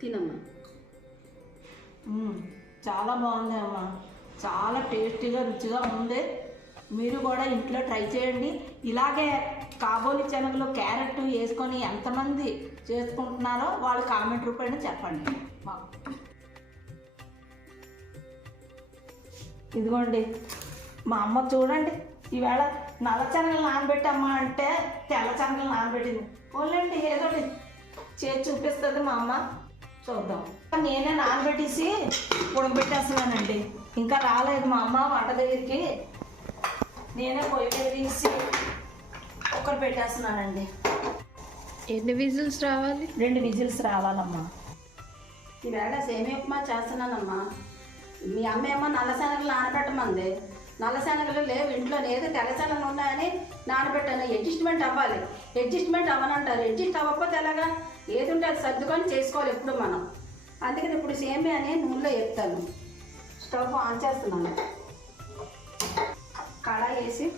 తినమ్మా. చాలా బాగుంది అమ్మా. చాలా టేస్టీగా రుచిగా ఉంది. మీరు కూడా ఇంట్లో ట్రై చేయండి. ఇలాగే కాబోలి శనగలు క్యారెట్ వేసుకొని ఎంతమంది చేసుకుంటున్నారో వాళ్ళు కామెంట్ రూపాయన చెప్పండి. ఇదిగోండి. మా అమ్మ చూడండి. ఈవేళ నల్ల శనగలు నానబెట్టమ్మా అంటే తెల్ల శనగలు నానబెట్టింది. పోలేండి ఏదో చేసి చూపిస్తుంది మా అమ్మ. చూద్దాం. నేనే నానబెట్టేసి ఉడకబెట్టేస్తున్నానండి ఇంకా రాలేదు మా అమ్మ వంట దగ్గరికి. నేనే పొయ్యి తీసి కుక్కర్ పెట్టేస్తున్నానండి. ఎన్ని విజిల్స్ రావాలి? రెండు విజిల్స్ రావాలమ్మా. ఈవేళ సేమియా ఉప్మా చేస్తున్నానమ్మా. మీ అమ్మ ఏమో నల్ల శనగలు నానబెట్టమంది. నల్ల శనగలు లేవు ఇంట్లో లేదు తెల్ల శనగలు ఉన్నాయని నానబెట్టాను. అడ్జస్ట్మెంట్ అవ్వాలి. అడ్జస్ట్మెంట్ అవ్వనంటారు. అడ్జస్ట్ అవ్వకపోతే ఎలాగా? ఏది ఉంటే అది సర్దుకొని చేసుకోవాలి ఎప్పుడు మనం. అందుకని ఇప్పుడు సేమియాని నూనెలో చెప్తాను. స్టవ్ ఆన్ చేస్తున్నాను. కళాయి వేసి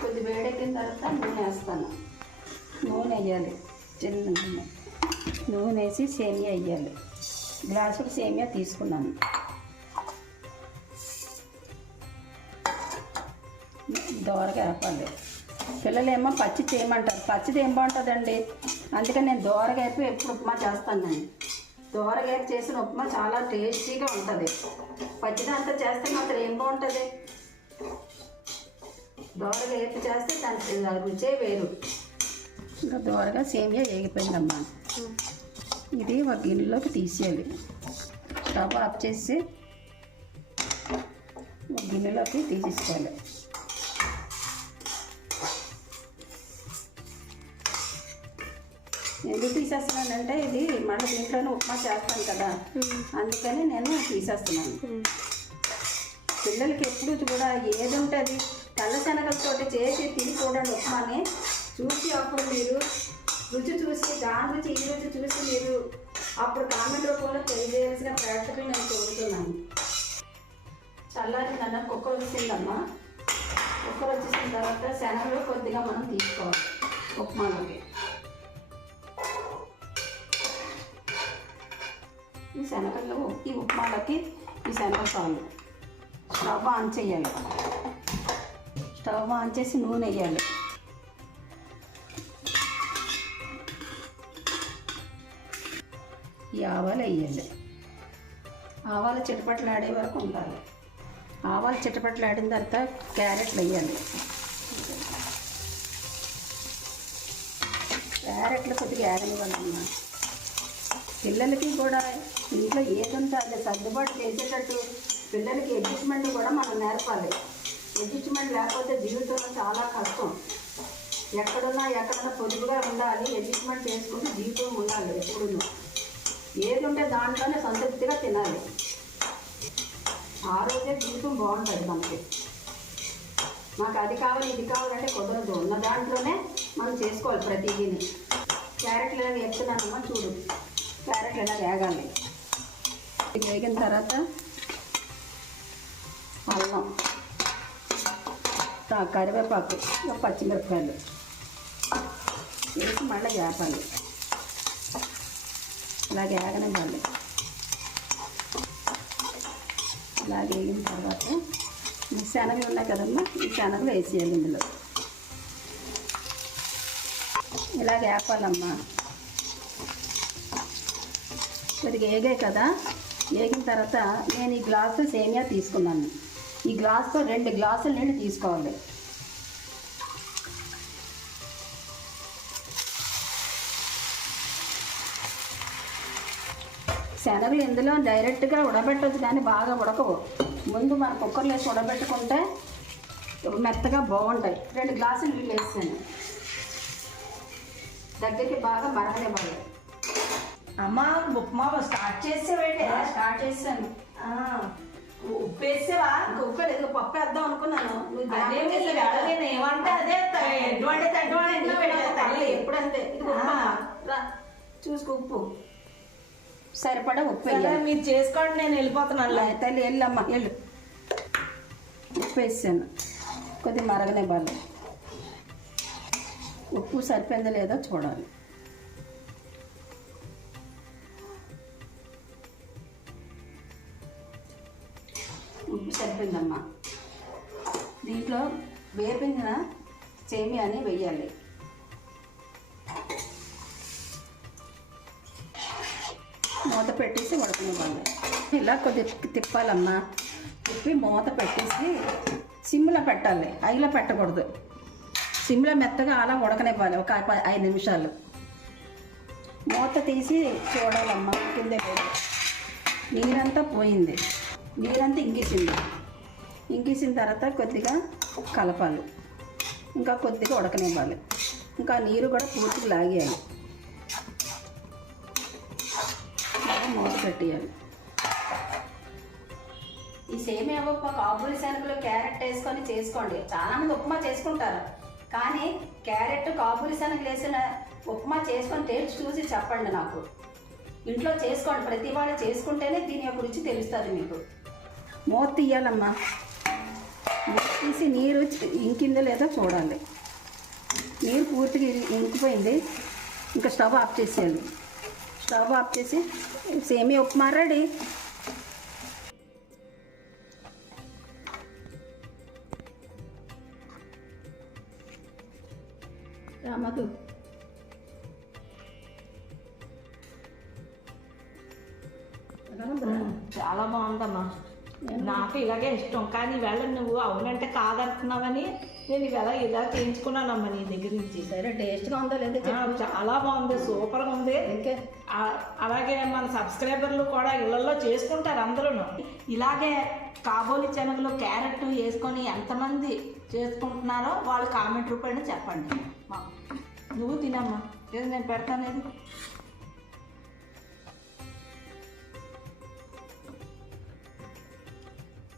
కొద్ది వేడెక్కిన తర్వాత నూనె వేస్తాను. నూనె వేయాలి. చిన్న నూనె. నూనె వేసి సేమియా వేయాలి. గ్లాసుడు సేమియా తీసుకున్నాను. దోరగా వేపాలి పిల్లలేమో పచ్చి చేయమంటారు. పచ్చిది ఏం బాగుంటుందండి అందుకని నేను దోరగా వేపి ఎప్పుడు ఉప్మా చేస్తాను నేను దోరగా చేసిన ఉప్మా చాలా టేస్టీగా ఉంటుంది. పచ్చిదంతా చేస్తే మాత్రం ఏం బాగుంటుంది? దోరగా వేపి చేస్తే దాని రుచే వేరు. ఇంకా దోరగా సేమియా వేగిపోయిందమ్మా. ఇది ఒక గిన్నెలోకి తీసేయాలి. స్టవ్ ఆఫ్ చేసి ఒక గిన్నెలోకి తీసేసుకోవాలి. ఎందుకు తీసేస్తున్నానంటే ఇది మళ్ళీ దీంట్లోనే ఉప్మా చేస్తాను కదా. అందుకని నేను తీసేస్తున్నాను. పిల్లలకి ఎప్పుడు కూడా ఏది ఉంటుంది తెల్ల శనగలతోటి చేసి తిని చూడండి ఉప్మాని. చూసి అప్పుడు మీరు రుచి చూసి దాని రుచి ఈ రుచి చూసి మీరు అప్పుడు కామెంట్ రూపంలో తెలియజేయాల్సిన ప్రేక్షకులు నేను కోరుతున్నాను. చల్లారిందన్న కుక్కర్ వచ్చిందమ్మా. కుక్కర్ వచ్చేసిన తర్వాత శనగలు కొద్దిగా మనం తీసుకోవాలి ఉప్మాలోకి. ఈ శనగలు ఈ ఉప్మాలకి ఈ శనగ చాలు స్టవ్ ఆన్ చేయాలి. స్టవ్ ఆన్ చేసి నూనె వేయాలి. ఈ ఆవాలు వేయాలి. ఆవాలు చిటపట్లాడే వరకు ఉండాలి. ఆవాలు చిటపట్లాడిన తర్వాత క్యారెట్లు వేయాలి. క్యారెట్లు కొద్దిగా ఏగనివ్వాలమ్మా పిల్లలకి కూడా ఇంట్లో ఏది ఉంటే అది సర్దుబాటు చేసేటట్టు పిల్లలకి అడ్జస్ట్మెంట్ కూడా మనం నేర్పాలి. అడ్జస్ట్మెంట్ లేకపోతే జీవితంలో చాలా కష్టం. ఎక్కడున్నా ఎక్కడన్నా పొదుపుగా ఉండాలి అడ్జస్ట్మెంట్ చేసుకుంటూ జీవితం ఉండాలి ఎప్పుడున్నా ఏది ఉంటే దాంట్లోనే సంతృప్తిగా తినాలి. ఆ రోజే జీవితం బాగుంటుంది మనకి. నాకు అది కావాలి ఇది కావాలంటే కుదరదు. ఉన్న దాంట్లోనే మనం చేసుకోవాలి ప్రతిదీని. క్యారెట్లు ఎలా చెప్తున్నానమ్మా చూడు. క్యారెట్ ఇలా వేగాలి. ఇది వేగిన తర్వాత అల్లం కరివేపాకు పచ్చిమిరపకాయలు. వేసి మళ్ళీ వేపాలి. ఇలాగే వేగనివ్వాలి ఇలా వేగిన తర్వాత ఈ శనగలు ఉన్నాయి కదమ్మా ఈ శనగలు వేసేయాలి ఇందులో. ఇలా వేపాలమ్మా. కొద్దిగా వేగాయి కదా. ఏగిన తర్వాత నేను ఈ గ్లాసు సేమియా తీసుకున్నాను. ఈ గ్లాస్తో రెండు గ్లాసులు నీళ్ళు తీసుకోవాలి. శనగలు ఇందులో డైరెక్ట్గా ఉడబెట్టదు కానీ బాగా ఉడకవు. ముందు మన కుక్కర్లో వేసి ఉడబెట్టుకుంటే మెత్తగా బాగుంటాయి. రెండు గ్లాసులు నీళ్ళు వేసాను. దగ్గరికి బాగా మరగనివ్వాలి. అమ్మ ఉప్మా స్టార్ట్ చేసేవేంటి స్టార్ట్ చేశాను? ఉప్పు వేసేవా ఉప్పు లేదు పప్పు వేద్దాం అనుకున్నాను. నేను ఏమంటే అదే త- ఎటువంటి తటువంటి నువ్వు పెడతా తల్లి ఆ. రా. చూసుకో ఉప్పు. సరిపడా ఉప్పు వేయాలి. మీరు చేసుకోండి నేను వెళ్ళిపోతున్నాను. అలా తల్లి వెళ్ళమ్మా వెళ్ళు. ఉప్పు వేసాను. కొద్దిగా మరగనివ్వాలి. ఉప్పు సరిపోయిందో లేదో చూడాలి. సరిపోయిందమ్మా. దీంట్లో వేపించిన సేమియాని వెయ్యాలి మూత పెట్టేసి ఉడకనివ్వాలి. ఇలా కొద్దిగా తిప్పాలమ్మా. తిప్పి మూత పెట్టేసి సిమ్లో పెట్టాలి. ఐలో పెట్టకూడదు. సిమ్లో మెత్తగా అలా ఉడకనివ్వాలి. ఒక ఐదు నిమిషాలు. మూత తీసి చూడాలమ్మా. కింద నీరంతా పోయింది. నీరంతా ఇంగిసింది ఇంకేసిన తర్వాత కొద్దిగా కలపాలి. ఇంకా కొద్దిగా ఉడకనివ్వాలి. ఇంకా నీరు కూడా పూర్తిగా లాగేయాలి. మూత పెట్టేయాలి. ఈ సేమియా ఉప్మా కాబూలి శనగలు క్యారెట్ వేసుకొని చేసుకోండి. చాలా మంది ఉప్మా చేసుకుంటారు. కానీ క్యారెట్ కాబూలి శనగలు వేసిన ఉప్మా చేసుకొని టేస్ట్ చూసి చెప్పండి నాకు. ఇంట్లో చేసుకోండి. ప్రతి వాళ్ళు చేసుకుంటేనే దీని యొక్క రుచి తెలుస్తుంది మీకు. మూత తీయాలమ్మా. తీసి నీరు ఇంకిందో లేదో చూడాలి. నీరు పూర్తిగా ఇంకిపోయింది. ఇంకా స్టవ్ ఆఫ్ చేసేయాలి. స్టవ్ ఆఫ్ చేసి సేమియా ఉప్మా రెడీ. రామకు చాలా బాగుందమ్మా. నాకు ఇలాగే ఇష్టం. కానీ ఈవేళ నువ్వు అవునంటే కాదంటున్నావని నేను ఈవేళ ఇలా చేయించుకున్నానమ్మా నీ దగ్గర నుంచి. సరే టేస్ట్గా ఉందో లేదో చాలా బాగుంది సూపర్గా ఉంది. ఇంకే అలాగే మన సబ్స్క్రైబర్లు కూడా ఇళ్ళలో చేసుకుంటారు అందరూ ఇలాగే కాబోలి శనగలు క్యారెట్ వేసుకొని ఎంతమంది చేసుకుంటున్నారో వాళ్ళు కామెంట్ రూపాయన చెప్పండి. నువ్వు తినమ్మా. ఏది నేను పెడతాను